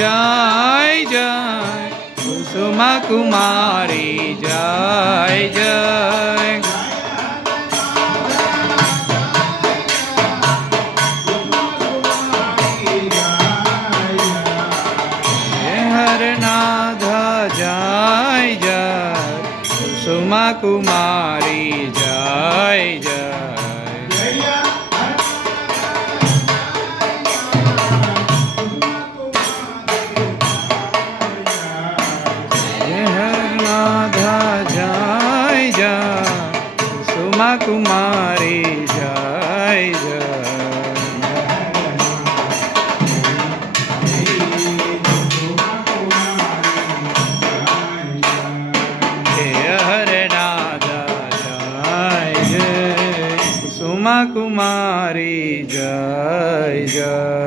जय जय कुसुमा कुमारी जय जय हरनाथ जय जय कुसुमा कुमारी जय जय कुसुमा कुमारी जय जय हरनाथ जय जय कुसुमा कुमारी जय जय।